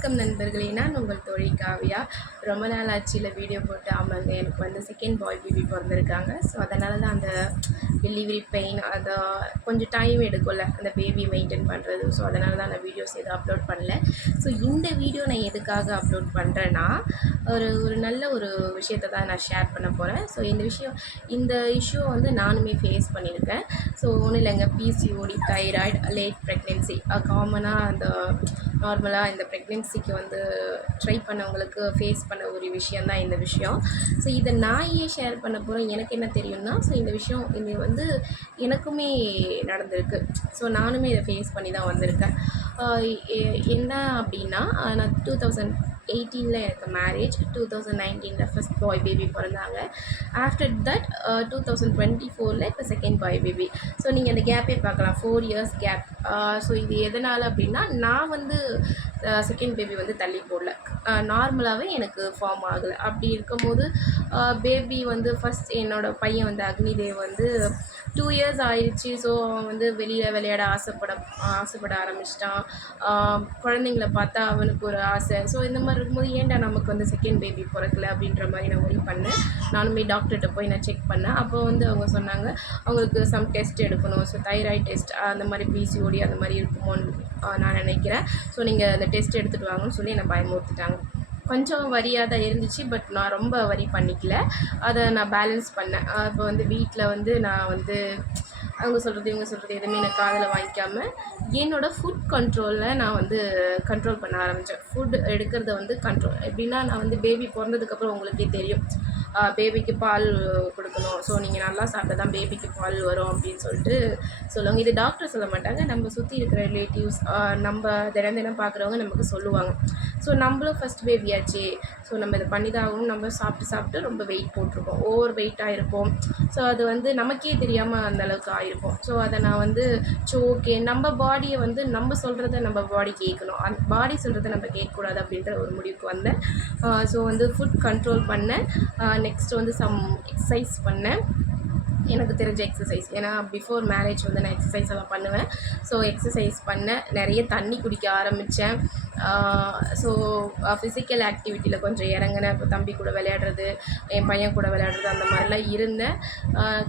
வணக்கம் நண்பர்களே, நான் உங்கள் தோழி காவியா. ரொம்ப நாள் ஆச்சு வீடியோ போட்டு. ஆமாங்க, எனக்கு வந்து செகண்ட் பாய் பேபி பிறந்திருக்காங்க. ஸோ அதனால தான் அந்த டெலிவரி பெயின் அதை கொஞ்சம் டைம் எடுக்கும்ல அந்த பேபி மெயின்டைன் பண்ணுறது. ஸோ அதனால தான் நான் வீடியோஸ் எதுவும் அப்லோட் பண்ணல. ஸோ இந்த வீடியோ நான் எதுக்காக அப்லோட் பண்ணுறேன்னா, ஒரு நல்ல ஒரு விஷயத்தை தான் நான் ஷேர் பண்ண போகிறேன். ஸோ இந்த இஷ்யூ வந்து நானுமே ஃபேஸ் பண்ணியிருக்கேன். ஸோ ஒன்றும் இல்லைங்க, பிசிஓடி, தைராய்டு, லேட் ப்ரெக்னென்சி காமனாக அந்த நார்மலாக இந்த ப்ரெக்னென்சிக்கு வந்து ட்ரை பண்ணவங்களுக்கு ஃபேஸ் பண்ண ஒரு விஷயந்தான் இந்த விஷயம். ஸோ இதை நான் ஏன் ஷேர் பண்ண போகிறேன், எனக்கு என்ன தெரியும்னா, ஸோ இந்த விஷயம் இது வந்து எனக்குமே நடந்திருக்கு. ஸோ நானுமே இதை ஃபேஸ் பண்ணி தான் வந்திருக்கேன். என்ன அப்படின்னா, நான் 2018 எனக்கு மேரேஜ், 2019 ஃபர்ஸ்ட் பாய் பேபி பிறந்தாங்க. ஆஃப்டர் தட் 2024 இப்போ செகண்ட் பாய் பேபி. ஸோ நீங்கள் அந்த கேப்பே பார்க்கலாம், 4 இயர்ஸ் கேப். ஸோ இது எதனால் அப்படின்னா, நான் வந்து செகண்ட் பேபி வந்து தள்ளி போடல, நார்மலாகவே எனக்கு ஃபார்ம் ஆகலை. அப்படி இருக்கும்போது பேபி வந்து ஃபஸ்ட் என்னோடய பையன் வந்து அக்னிதேவ் வந்து 2 இயர்ஸ் ஆயிடுச்சு. ஸோ அவன் வந்து வெளியில் விளையாட ஆசைப்பட ஆரம்பிச்சிட்டான். குழந்தைங்கள பார்த்தா அவனுக்கு ஒரு ஆசை. ஸோ இந்த மாதிரி இருக்கும்போது ஏன்டா நமக்கு வந்து செகண்ட் பேபி பிறக்கலை அப்படின்ற மாதிரி நான் ஒரி பண்ணேன். நானுமே டாக்டர்கிட்ட போய் நான் செக் பண்ணேன். அப்போ வந்து அவங்க சொன்னாங்க, அவங்களுக்கு சம் டெஸ்ட் எடுக்கணும். ஸோ தைராய்டு டெஸ்ட், அந்த மாதிரி பிசிஓடி அந்த மாதிரி இருக்குமோன்னு நான் நினைக்கிறேன். ஸோ நீங்கள் அந்த டெஸ்ட் எடுத்துகிட்டு வாங்கன்னு சொல்லி என்னை பயமுறுத்திட்டாங்க. கொஞ்சம் வரியாக தான் இருந்துச்சு, பட் நான் ரொம்ப வரி பண்ணிக்கல. அதை நான் பேலன்ஸ் பண்ணேன். இப்போ வந்து வீட்டில் வந்து நான் வந்து அவங்க சொல்கிறது இவங்க சொல்கிறது எதுவுமே நான் காதில் வாங்கிக்காமல் என்னோடய ஃபுட் கண்ட்ரோலில் நான் வந்து கண்ட்ரோல் பண்ண ஆரம்பித்தேன். ஃபுட் எடுக்கிறத வந்து கண்ட்ரோல் எப்படின்னா, நான் வந்து பேபி பிறந்ததுக்கப்புறம் உங்களுக்கே தெரியும், பேபிக்கு பால் கொடுக்கணும். ஸோ நீங்கள் நல்லா சாப்பிட்டா தான் பேபிக்கு பால் வரும் அப்படின்னு சொல்லிட்டு சொல்லுவாங்க. இது டாக்டர் சொல்ல மாட்டாங்க, நம்ம சுற்றி இருக்கிற ரிலேட்டிவ்ஸ், நம்ம தினம் பார்க்குறவங்க நமக்கு சொல்லுவாங்க. ஸோ நம்மளும் ஃபஸ்ட் பேபியாச்சு, ஸோ நம்ம இதை பண்ணி தான் ஆகணும். நம்ம சாப்பிட்டு ரொம்ப வெயிட் போட்டிருக்கோம், ஓவர் வெயிட்டாக இருப்போம். ஸோ அது வந்து நமக்கே தெரியாமல் அந்தளவுக்கு ஆகிருக்கும். ஸோ அதை நான் வந்து ஓகே, நம்ம பாடியை வந்து நம்ம சொல்கிறத நம்ம பாடி கேட்கணும், அந்த பாடி சொல்கிறத நம்ம கேட்கக்கூடாது அப்படின்ற ஒரு முடிவுக்கு வந்தேன். ஸோ வந்து ஃபுட் கண்ட்ரோல் பண்ணேன். நெக்ஸ்ட் வந்து சம் எக்ஸசைஸ் பண்ணேன், எனக்கு தெரிஞ்ச எக்ஸசைஸ். ஏன்னா பிஃபோர் மேரேஜ் வந்து நான் எக்ஸசைஸ் எல்லாம் பண்ணுவேன். ஸோ எக்ஸசைஸ் பண்ணேன், நிறைய தண்ணி குடிக்க ஆரம்பித்தேன். ஸோ ஃபிசிக்கல் ஆக்டிவிட்டியில் கொஞ்சம் இறங்கினேன். இப்போ தம்பி கூட விளையாடுறது, என் பையன் கூட விளையாடுறது, அந்த மாதிரிலாம் இருந்தேன்.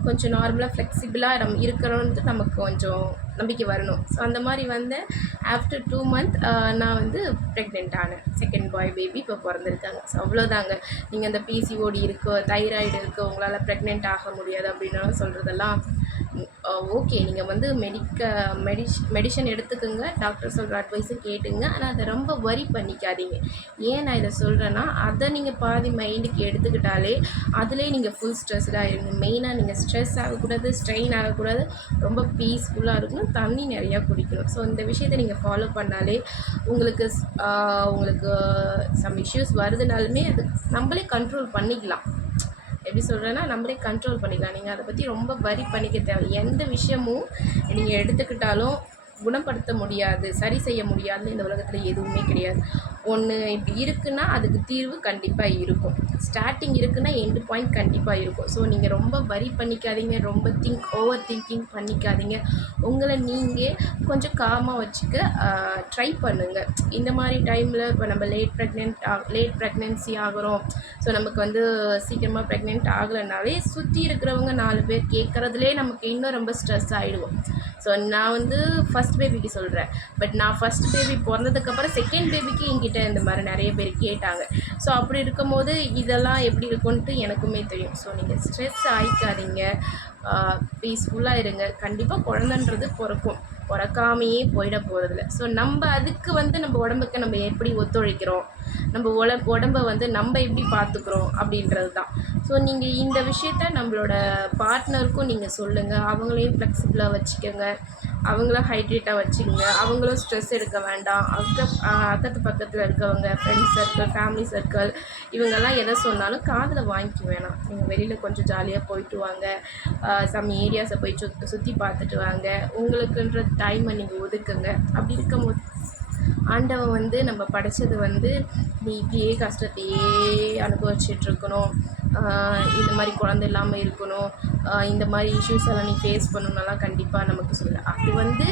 கொஞ்சம் நார்மலாக ஃப்ளெக்சிபிளாக இருக்கிறோன்ட்டு நமக்கு கொஞ்சம் நம்பிக்கை வரணும். ஸோ அந்த மாதிரி வந்தேன். ஆஃப்டர் 2 months நான் வந்து ப்ரெக்னென்ட் ஆனேன். செகண்ட் பாய் பேபி இப்போ பிறந்திருக்காங்க. ஸோ அவ்வளோதாங்க. நீங்கள் அந்த பிசிஓடி இருக்கோ, தைராய்டு இருக்கோ, உங்களால் ப்ரெக்னென்ட் ஆக முடியாது அப்படின்னு சொல்கிறதெல்லாம் ஓகே. நீங்கள் வந்து மெடிஷன் எடுத்துக்கோங்க, டாக்டர் சொல்கிற அட்வைஸை கேட்டுங்க. ஆனால் அதை ரொம்ப வரி பண்ணிக்காதீங்க. ஏன் நான் இதை சொல்கிறேன்னா, அதை நீங்கள் பாதி மைண்டுக்கு எடுத்துக்கிட்டாலே அதிலே நீங்கள் ஃபுல் ஸ்ட்ரெஸ்டாக இருங்க. மெயினாக நீங்கள் ஸ்ட்ரெஸ் ஆகக்கூடாது, ஸ்ட்ரெயின் ஆகக்கூடாது, ரொம்ப பீஸ்ஃபுல்லாக இருக்கணும், தண்ணி நிறையா குடிக்கணும். ஸோ இந்த விஷயத்தை நீங்கள் ஃபாலோ பண்ணாலே உங்களுக்கு சம் இஷ்யூஸ் வருதுனாலுமே அது நம்மளே கண்ட்ரோல் பண்ணிக்கலாம். எப்படி சொல்கிறேன்னா, நம்மளே கண்ட்ரோல் பண்ணிக்கலாம். நீங்கள் அதை பற்றி ரொம்ப வரி பண்ணிக்க தேவை. எந்த விஷயமும் நீங்கள் எடுத்துக்கிட்டாலும் குணப்படுத்த முடியாது, சரி செய்ய முடியாதுன்னு இந்த உலகத்தில் எதுவுமே கிடையாது. ஒன்று இப்படி இருக்குன்னா அதுக்கு தீர்வு கண்டிப்பாக இருக்கும். ஸ்டார்டிங் இருக்குன்னா எண்டு பாயிண்ட் கண்டிப்பாக இருக்கும். ஸோ நீங்கள் ரொம்ப வரி பண்ணிக்காதீங்க, ரொம்ப ஓவர் திங்கிங் பண்ணிக்காதீங்க. உங்களை நீங்கள் கொஞ்சம் காமாக வச்சுக்க ட்ரை பண்ணுங்கள். இந்த மாதிரி டைமில் இப்போ நம்ம லேட் ப்ரெக்னென்சி ஆகிறோம். ஸோ நமக்கு வந்து சீக்கிரமாக ப்ரெக்னென்ட் ஆகலைனாலே சுற்றி இருக்கிறவங்க 4 பேர் கேட்குறதுலே நமக்கு இன்னும் ரொம்ப ஸ்ட்ரெஸ் ஆகிடுவோம். ஸோ நான் வந்து ஃபஸ்ட் பேபிக்கு சொல்கிறேன், பட் நான் ஃபஸ்ட் பேபி பிறந்ததுக்கப்புறம் செகண்ட் பேபிக்கு என்கிட்ட இந்த மாதிரி நிறைய பேர் கேட்டாங்க. ஸோ அப்படி இருக்கும்போது இதெல்லாம் எப்படி இருக்கும்ன்ட்டு எனக்குமே தெரியும். ஸோ நீங்கள் ஸ்ட்ரெஸ் ஆகிக்காதீங்க, பீஸ்ஃபுல்லாக இருங்க. கண்டிப்பாக குழந்தைன்றது பிறக்காமையே போயிட போகிறதில்ல. ஸோ நம்ம அதுக்கு வந்து நம்ம உடம்புக்கு நம்ம எப்படி ஒத்துழைக்கிறோம், நம்ம உடம்பை வந்து நம்ம எப்படி பார்த்துக்குறோம் அப்படின்றது தான். ஸோ நீங்கள் இந்த விஷயத்த நம்மளோட பார்ட்னருக்கும் நீங்கள் சொல்லுங்கள். அவங்களையும் ஃப்ளெக்சிபிளாக வச்சுக்கோங்க, அவங்களும் ஹைட்ரேட்டாக வச்சுக்கோங்க. அவங்களும் ஸ்ட்ரெஸ் எடுக்க வேண்டாம். அக்கத்து பக்கத்தில் இருக்கவங்க, ஃப்ரெண்ட்ஸ் சர்க்கிள், ஃபேமிலி சர்க்கிள், இவங்கெல்லாம் எதை சொன்னாலும் காதில் வாங்கிக்க வேணாம். நீங்கள் வெளியில் கொஞ்சம் ஜாலியாக போயிட்டு வாங்க, சம் ஏரியாஸை போய் சுற்றி பார்த்துட்டு வாங்க. உங்களுக்குன்ற டைமை நீங்கள் ஒதுக்குங்க. அப்படி இருக்கும்போது ஆண்டவன் வந்து நம்ம படைச்சது வந்து நீ இப்படியே கஷ்டத்தையே அனுபவிச்சிட்ருக்கணும், இந்த மாதிரி குழந்தை இல்லாமல் இருக்கணும், இந்த மாதிரி இஷ்யூஸ் எல்லாம் நீ ஃபேஸ் பண்ணணுன்னெல்லாம் கண்டிப்பாக நமக்கு சொல்லலை. அது வந்து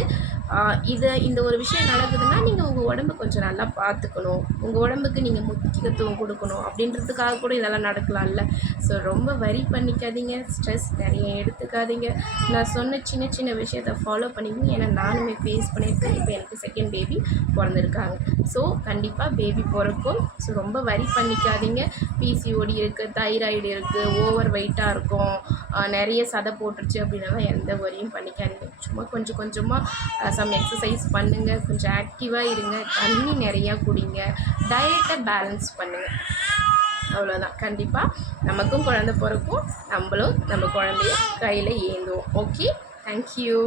இந்த ஒரு விஷயம் நடக்குதுன்னா நீங்கள் உங்கள் உடம்பை கொஞ்சம் நல்லா பார்த்துக்கணும், உங்கள் உடம்புக்கு நீங்கள் முக்கியத்துவம் கொடுக்கணும் அப்படின்றதுக்காக கூட இதெல்லாம் நடக்கலாம்ல. ஸோ ரொம்ப வரி பண்ணிக்காதீங்க, ஸ்ட்ரெஸ் நிறைய எடுத்துக்காதீங்க. நான் சொன்ன சின்ன சின்ன விஷயத்தை ஃபாலோ பண்ணிக்கணும். ஏன்னா நானுமே ஃபேஸ் பண்ணியிருக்கேன். இப்போ எனக்கு செகண்ட் பேபி பிறந்திருக்காங்க. ஸோ கண்டிப்பாக பேபி பிறக்கும். ஸோ ரொம்ப வரி பண்ணிக்காதீங்க. பிசிஓடி இருக்குது, தைராய்டு இருக்குது, ஓவர் வெயிட்டாக இருக்கும், நிறைய சதை போட்டுருச்சு அப்படின்னாலாம் எந்த வரியும் பண்ணிக்காதீங்க. சும்மா கொஞ்சம் கொஞ்சமாக சம் எக்ஸசைஸ் பண்ணுங்கள், கொஞ்சம் ஆக்டிவாக இருங்க, தண்ணி நிறையா குடிங்க, டயட்டை பேலன்ஸ் பண்ணுங்கள். அவ்வளோதான். கண்டிப்பாக நமக்கும் குழந்தை பிறக்கும், நம்மளும் நம்ம குழந்தைய கையில் ஏந்துவோம். Okay, thank you.